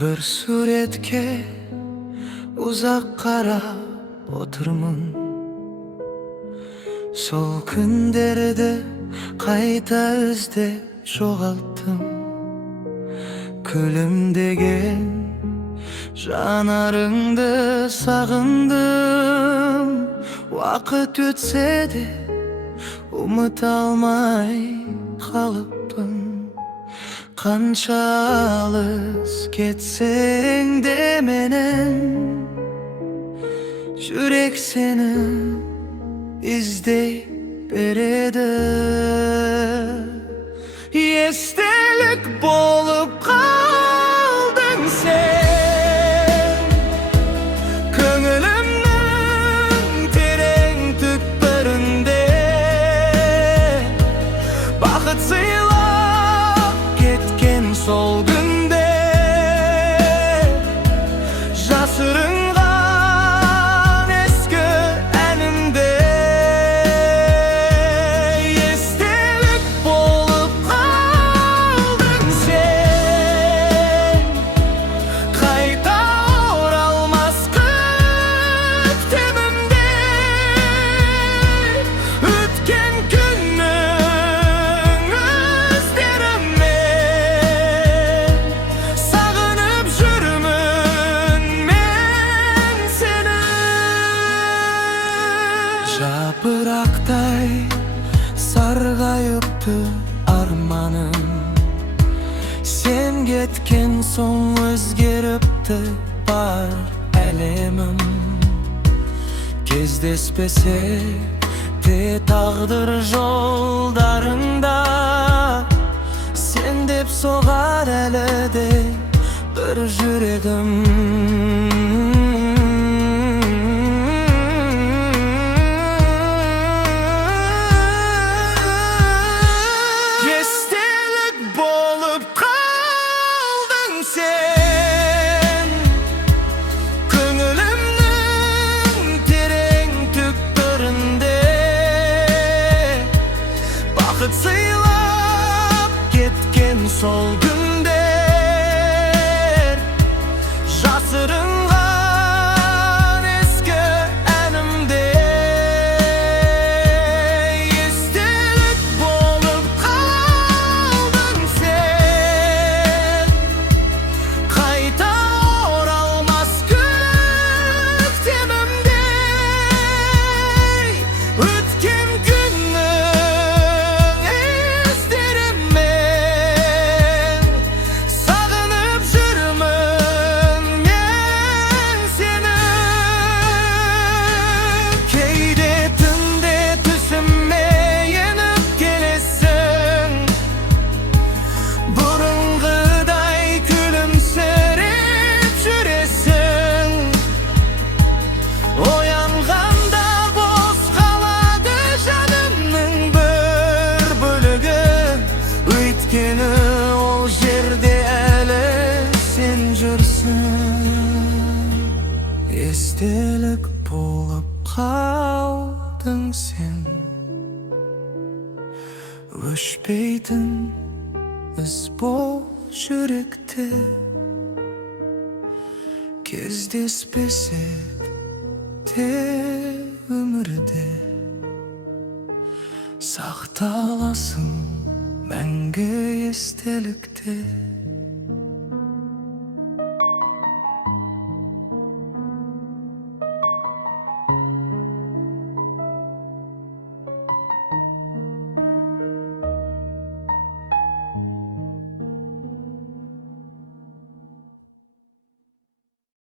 Bir suretke uzak qarab oturmun. Sol kunlerde qayta izde çoğalttım. Külümdegen janarыңды sağındım. Vakit ötse de umut almay kalıptım. Kança alыс ketseң de menen, жүрек seni izdey beredi. Естелік болып қалдың sen, көңілімнің терең түкпірінде. Бақыт сыйлап кеткен сол күнде, жасырынған ескі әнімде. Естелік болып қалдың сен, қайта оралмас көктемімде. Өткен күннің өздерімен сағынып жүрмін мен сені. Жапырақтай сарғайыпты арманым, сен кеткен соң өзгеріпті бар әлемім. Кездеспесек те тағдыр жолдарында, сен деп соғар әлі де бір жүрегім. Естелік болып қалдың сен, көңілімнің терең түкпірінде. Бақыт сыйлап кеткен сол күндер, жасырынған ескі әнімде. Естелік болып қалдың сен, қайта оралмас көктемімде. Өткен күннің іздерімен сағынып жүрмін мен сені. Кейде түнде түсіме еніп келесің, бұрынғыдай күлімсіреп жүресің. Оянғанда бос қалады жанымның бір бөлігі, өйткені ол жерде әлі сен жүрсің. Естелік болып қалдың сен, өшпейтін із бол жүректе. Кездеспесек те өмірде, сақталасың мәңгі естелікте.